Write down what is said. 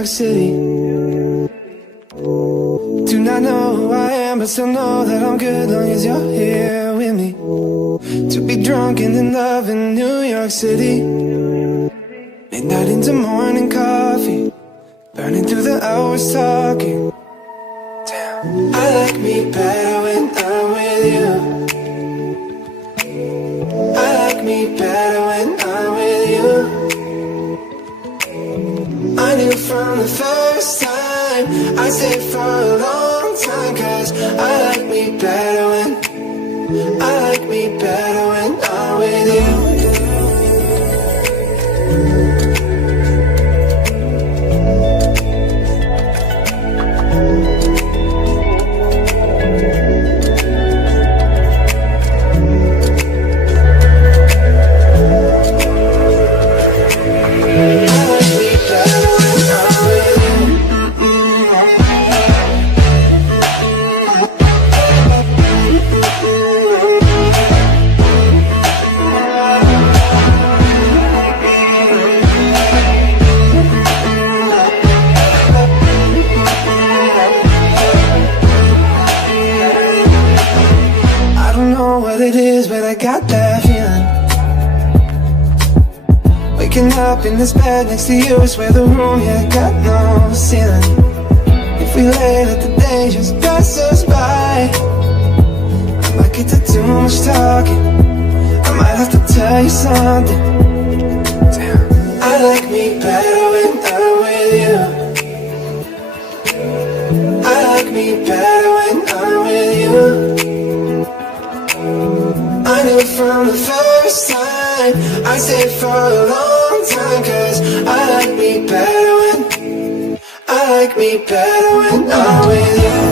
York City. Do not know who I am, but still know that I'm good long as you're here with me. To be drunk and in love in New York City. Midnight into morning coffee, burning through the hours talking. Damn. I like me better when I'm with you. I like me better when I'm with you. I knew from the first time, I stayed for a long time, 'cause I like me better when I'm with you. What it is, but I got that feeling. Waking up in this bed next to you, swear the room here got no ceiling. If we lay, let the day just pass us by. I might get to too much talking, I might have to tell you something. Damn. I like me better when I'm with you. I like me better when I'm with you. I knew from the first time, I stayed for a long time, 'cause I like me better when I'm with you.